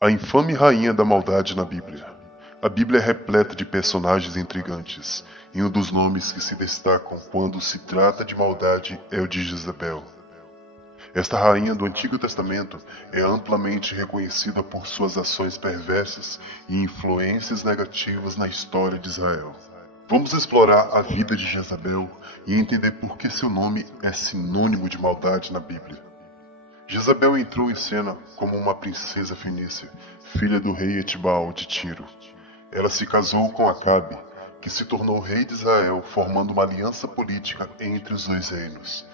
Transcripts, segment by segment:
A infame rainha da maldade na Bíblia. A Bíblia é repleta de personagens intrigantes, e um dos nomes que se destacam quando se trata de maldade é o de Jezabel. Esta rainha do Antigo Testamento é amplamente reconhecida por suas ações perversas e influências negativas na história de Israel. Vamos explorar a vida de Jezabel e entender por que seu nome é sinônimo de maldade na Bíblia. Jezabel entrou em cena como uma princesa fenícia, filha do rei Etibal de Tiro. Ela se casou com Acabe, que se tornou rei de Israel, formando uma aliança política entre os dois reinos.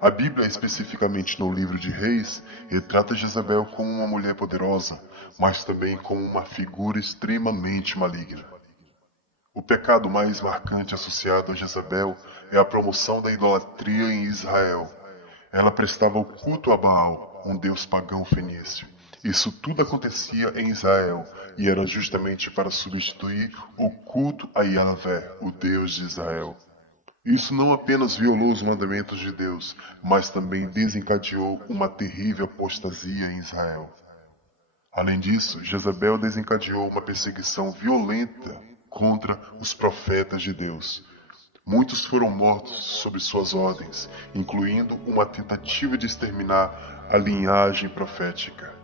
A Bíblia, especificamente no livro de Reis, retrata Jezabel como uma mulher poderosa, mas também como uma figura extremamente maligna. O pecado mais marcante associado a Jezabel é a promoção da idolatria em Israel. Ela prestava o culto a Baal, um deus pagão fenício. Isso tudo acontecia em Israel e era justamente para substituir o culto a Yahvé, o Deus de Israel. Isso não apenas violou os mandamentos de Deus, mas também desencadeou uma terrível apostasia em Israel. Além disso, Jezabel desencadeou uma perseguição violenta contra os profetas de Deus. Muitos foram mortos sob suas ordens, incluindo uma tentativa de exterminar a linhagem profética.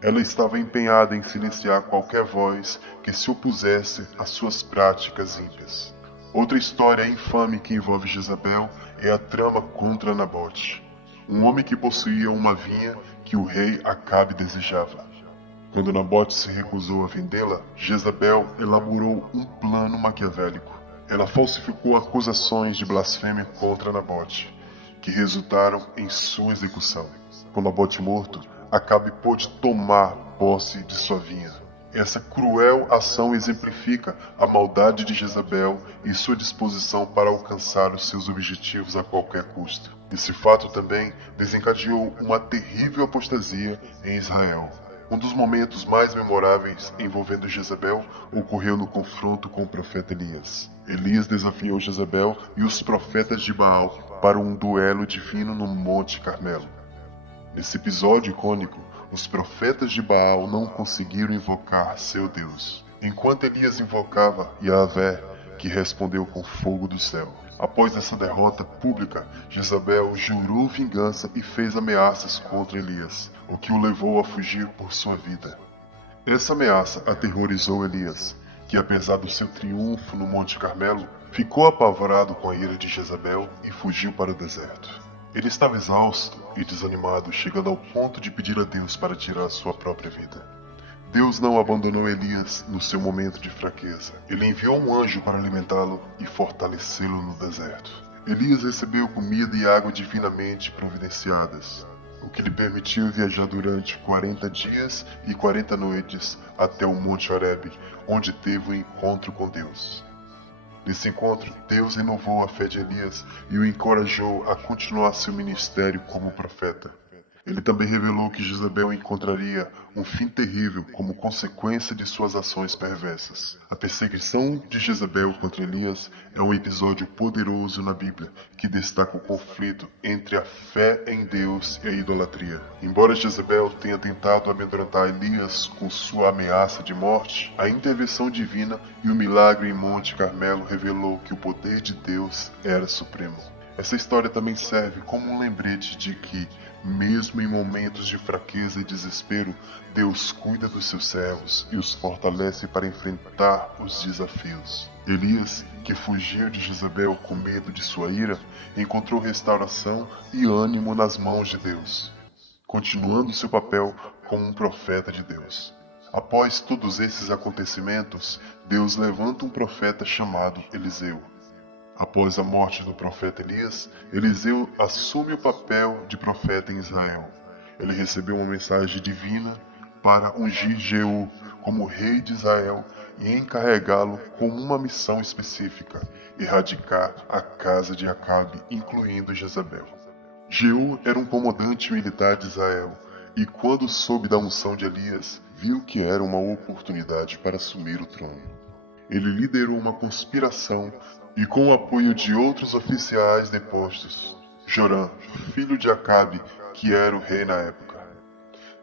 Ela estava empenhada em silenciar qualquer voz que se opusesse às suas práticas ímpias. Outra história infame que envolve Jezabel é a trama contra Nabote, um homem que possuía uma vinha que o rei Acabe desejava. Quando Nabote se recusou a vendê-la, Jezabel elaborou um plano maquiavélico. Ela falsificou acusações de blasfêmia contra Nabote, que resultaram em sua execução. Com Nabote morto, Acabe pôde tomar posse de sua vinha. Essa cruel ação exemplifica a maldade de Jezabel e sua disposição para alcançar os seus objetivos a qualquer custo. Esse fato também desencadeou uma terrível apostasia em Israel. Um dos momentos mais memoráveis envolvendo Jezabel ocorreu no confronto com o profeta Elias. Elias desafiou Jezabel e os profetas de Baal para um duelo divino no Monte Carmelo. Nesse episódio icônico, os profetas de Baal não conseguiram invocar seu Deus, enquanto Elias invocava Yahvé, que respondeu com fogo do céu. Após essa derrota pública, Jezabel jurou vingança e fez ameaças contra Elias, o que o levou a fugir por sua vida. Essa ameaça aterrorizou Elias, que apesar do seu triunfo no Monte Carmelo, ficou apavorado com a ira de Jezabel e fugiu para o deserto. Ele estava exausto e desanimado, chegando ao ponto de pedir a Deus para tirar sua própria vida. Deus não abandonou Elias no seu momento de fraqueza. Ele enviou um anjo para alimentá-lo e fortalecê-lo no deserto. Elias recebeu comida e água divinamente providenciadas, o que lhe permitiu viajar durante 40 dias e 40 noites até o Monte Horebe, onde teve um encontro com Deus. Nesse encontro, Deus renovou a fé de Elias e o encorajou a continuar seu ministério como profeta. Ele também revelou que Jezabel encontraria um fim terrível como consequência de suas ações perversas. A perseguição de Jezabel contra Elias é um episódio poderoso na Bíblia que destaca o conflito entre a fé em Deus e a idolatria. Embora Jezabel tenha tentado amedrontar Elias com sua ameaça de morte, a intervenção divina e o milagre em Monte Carmelo revelou que o poder de Deus era supremo. Essa história também serve como um lembrete de que, mesmo em momentos de fraqueza e desespero, Deus cuida dos seus servos e os fortalece para enfrentar os desafios. Elias, que fugiu de Jezabel com medo de sua ira, encontrou restauração e ânimo nas mãos de Deus, continuando seu papel como um profeta de Deus. Após todos esses acontecimentos, Deus levanta um profeta chamado Eliseu. Após a morte do profeta Elias, Eliseu assume o papel de profeta em Israel. Ele recebeu uma mensagem divina para ungir Jeú como rei de Israel e encarregá-lo com uma missão específica: erradicar a casa de Acabe, incluindo Jezabel. Jeú era um comandante militar de Israel e, quando soube da unção de Elias, viu que era uma oportunidade para assumir o trono. Ele liderou uma conspiração e, com o apoio de outros oficiais depostos, Joram, filho de Acabe, que era o rei na época,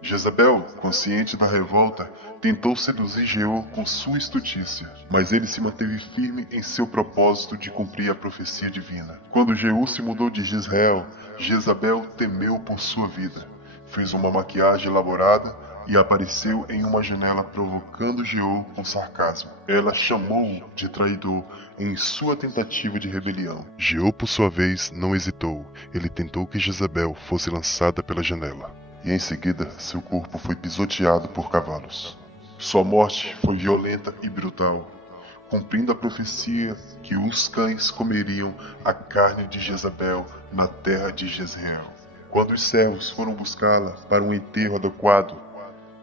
Jezabel, consciente da revolta, tentou seduzir Jeú com sua astutícia, mas ele se manteve firme em seu propósito de cumprir a profecia divina. Quando Jeú se mudou de Jezreel, Jezabel temeu por sua vida. Fez uma maquiagem elaborada e apareceu em uma janela provocando Jeú com sarcasmo. Ela chamou-o de traidor em sua tentativa de rebelião. Jeú, por sua vez, não hesitou. Ele tentou que Jezabel fosse lançada pela janela. E em seguida, seu corpo foi pisoteado por cavalos. Sua morte foi violenta e brutal, cumprindo a profecia que os cães comeriam a carne de Jezabel na terra de Jezreel. Quando os servos foram buscá-la para um enterro adequado,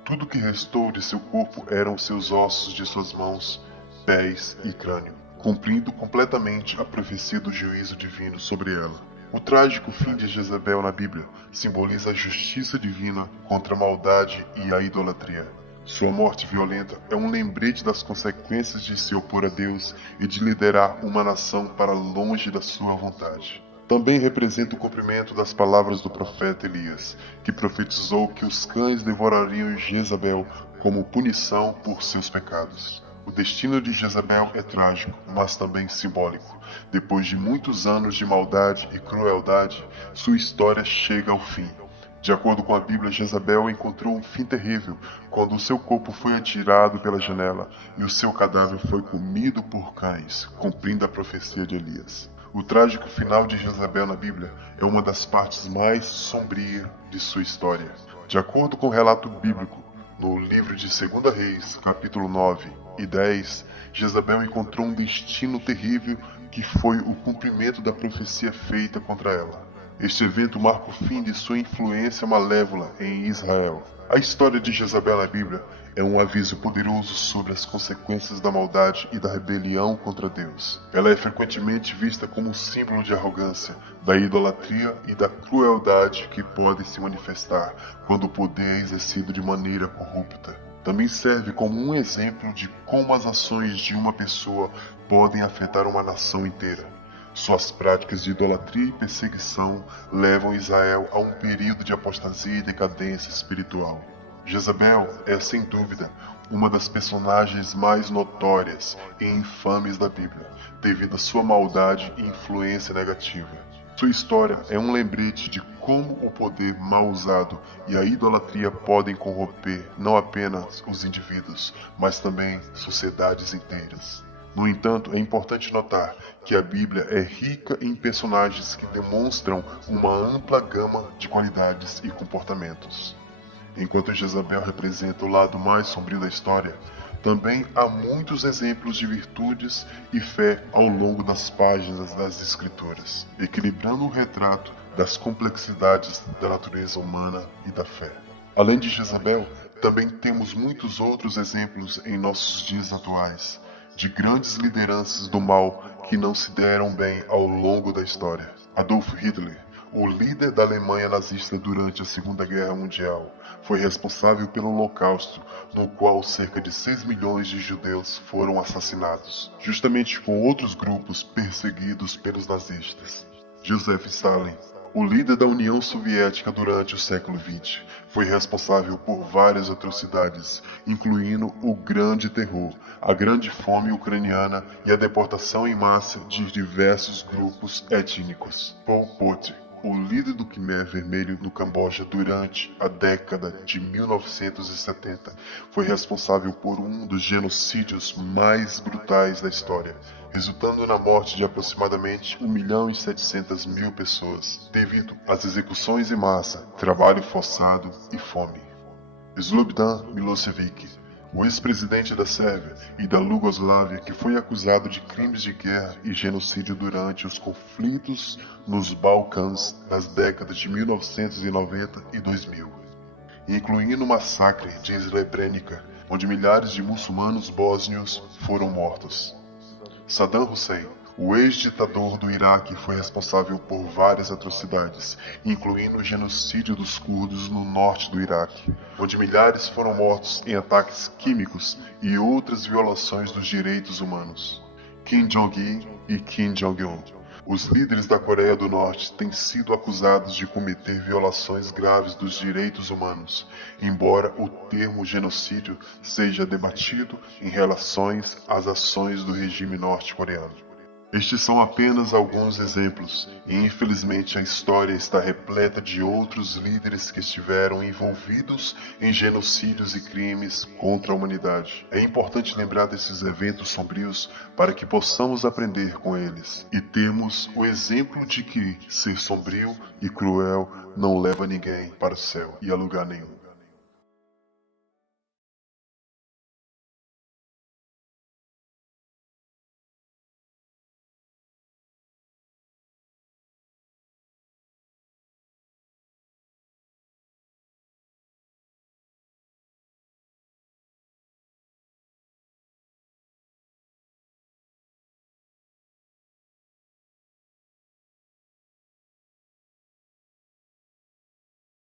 tudo que restou de seu corpo eram seus ossos de suas mãos, pés e crânio, cumprindo completamente a profecia do juízo divino sobre ela. O trágico fim de Jezabel na Bíblia simboliza a justiça divina contra a maldade e a idolatria. Sua morte violenta é um lembrete das consequências de se opor a Deus e de liderar uma nação para longe da sua vontade. Também representa o cumprimento das palavras do profeta Elias, que profetizou que os cães devorariam Jezabel como punição por seus pecados. O destino de Jezabel é trágico, mas também simbólico. Depois de muitos anos de maldade e crueldade, sua história chega ao fim. De acordo com a Bíblia, Jezabel encontrou um fim terrível quando o seu corpo foi atirado pela janela e o seu cadáver foi comido por cães, cumprindo a profecia de Elias. O trágico final de Jezabel na Bíblia é uma das partes mais sombrias de sua história. De acordo com o relato bíblico, no livro de 2 Reis, capítulo 9 e 10, Jezabel encontrou um destino terrível que foi o cumprimento da profecia feita contra ela. Este evento marca o fim de sua influência malévola em Israel. A história de Jezabel na Bíblia é um aviso poderoso sobre as consequências da maldade e da rebelião contra Deus. Ela é frequentemente vista como um símbolo de arrogância, da idolatria e da crueldade que podem se manifestar quando o poder é exercido de maneira corrupta. Também serve como um exemplo de como as ações de uma pessoa podem afetar uma nação inteira. Suas práticas de idolatria e perseguição levam Israel a um período de apostasia e decadência espiritual. Jezabel é, sem dúvida, uma das personagens mais notórias e infames da Bíblia, devido à sua maldade e influência negativa. Sua história é um lembrete de como o poder mal usado e a idolatria podem corromper não apenas os indivíduos, mas também sociedades inteiras. No entanto, é importante notar que a Bíblia é rica em personagens que demonstram uma ampla gama de qualidades e comportamentos. Enquanto Jezabel representa o lado mais sombrio da história, também há muitos exemplos de virtudes e fé ao longo das páginas das Escrituras, equilibrando o retrato das complexidades da natureza humana e da fé. Além de Jezabel, também temos muitos outros exemplos em nossos dias atuais, de grandes lideranças do mal que não se deram bem ao longo da história. Adolf Hitler, o líder da Alemanha nazista durante a Segunda Guerra Mundial, foi responsável pelo Holocausto, no qual cerca de 6 milhões de judeus foram assassinados, justamente com outros grupos perseguidos pelos nazistas. Joseph Stalin, o líder da União Soviética durante o século XX, foi responsável por várias atrocidades, incluindo o Grande Terror, a Grande Fome Ucraniana e a deportação em massa de diversos grupos étnicos. Pol Pot, o líder do Khmer Vermelho no Camboja durante a década de 1970, foi responsável por um dos genocídios mais brutais da história, resultando na morte de aproximadamente 1.700.000 pessoas, devido às execuções em massa, trabalho forçado e fome. Slobodan Milošević, o ex-presidente da Sérvia e da Iugoslávia, que foi acusado de crimes de guerra e genocídio durante os conflitos nos Balcãs nas décadas de 1990 e 2000, incluindo o massacre de Srebrenica, onde milhares de muçulmanos bósnios foram mortos. Saddam Hussein, o ex-ditador do Iraque, foi responsável por várias atrocidades, incluindo o genocídio dos curdos no norte do Iraque, onde milhares foram mortos em ataques químicos e outras violações dos direitos humanos. Kim Jong-il e Kim Jong-un, Os líderes da Coreia do Norte têm sido acusados de cometer violações graves dos direitos humanos, embora o termo genocídio seja debatido em relação às ações do regime norte-coreano. Estes são apenas alguns exemplos, e infelizmente a história está repleta de outros líderes que estiveram envolvidos em genocídios e crimes contra a humanidade. É importante lembrar desses eventos sombrios para que possamos aprender com eles e termos o exemplo de que ser sombrio e cruel não leva ninguém para o céu e a lugar nenhum.